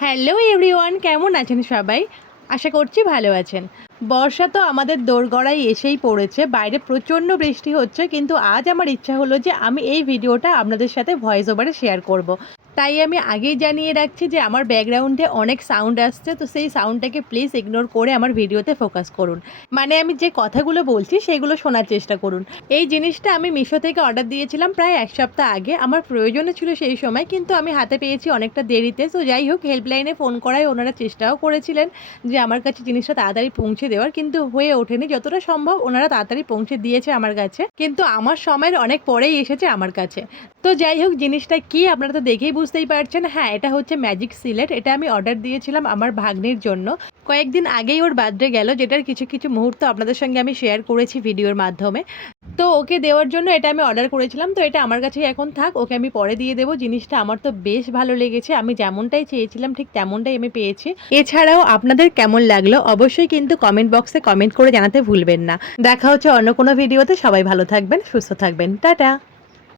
Hello everyone, কেমন আছেন সবাই? আশা করছি ভালো আছেন। বর্ষা তো আমাদের দোরগড়ায় এসেই পড়েছে। বাইরে প্রচণ্ড বৃষ্টি হচ্ছে, কিন্তু আজ আমার ইচ্ছা হলো যে আমি এই ভিডিওটা আপনাদের সাথে ভয়েস ওভারে শেয়ার করব। তাই আমি আগেই জানিয়ে রাখছি যে আমার ব্যাকগ্রাউন্ডে অনেক সাউন্ড আসছে, তো সেই সাউন্ডটাকে প্লিজ ইগনোর করে আমার ভিডিওতে ফোকাস করুন। মানে আমি যে কথাগুলো বলছি সেগুলো শোনার চেষ্টা করুন। এই জিনিসটা আমি মিশো থেকে অর্ডার দিয়েছিলাম প্রায় 1 সপ্তাহ আগে। আমার প্রয়োজনও ছিল সেই সময়, কিন্তু আমি হাতে পেয়েছি অনেকটা দেরিতে। সো যাই হোক, হেল্পলাইনে ফোন করায় ওনারা চেষ্টাও করেছিলেন যে আমার কাছে জিনিসটা তাড়াতাড়ি পৌঁছে দেওয়ার, কিন্তু হয়ে ওঠেনি। যতটা সম্ভব ওনারা তাড়াতাড়ি পৌঁছে দিয়েছে আমার কাছে, কিন্তু আমার সময়ের অনেক পরেই এসেছে আমার কাছে। তো যাই হোক, জিনিসটা কি আপনারা তো দেখেই বুঝতেই পারছেন। হ্যাঁ, এটা হচ্ছে ম্যাজিক সিলেট। এটা আমি অর্ডার দিয়েছিলাম আমার ভাগ্নির জন্য। কয়েকদিন আগেই ওর বার্থডে গেল, যেটার কিছু কিছু মুহূর্ত আপনাদের সঙ্গে আমি শেয়ার করেছি ভিডিওর মাধ্যমে। তো ওকে দেওয়ার জন্য এটা আমি অর্ডার করেছিলাম। তো এটা আমার কাছেই এখন থাক, ওকে আমি পরে দিয়ে দেবো। জিনিসটা আমার তো বেশ ভালো লেগেছে। আমি যেমনটাই চেয়েছিলাম ঠিক তেমনটাই আমি পেয়েছি। এছাড়াও আপনাদের কেমন লাগলো অবশ্যই কিন্তু কমেন্ট বক্সে কমেন্ট করে জানাতে ভুলবেন না। দেখা হচ্ছে অন্য কোনো ভিডিওতে। সবাই ভালো থাকবেন, সুস্থ থাকবেন। টাটা।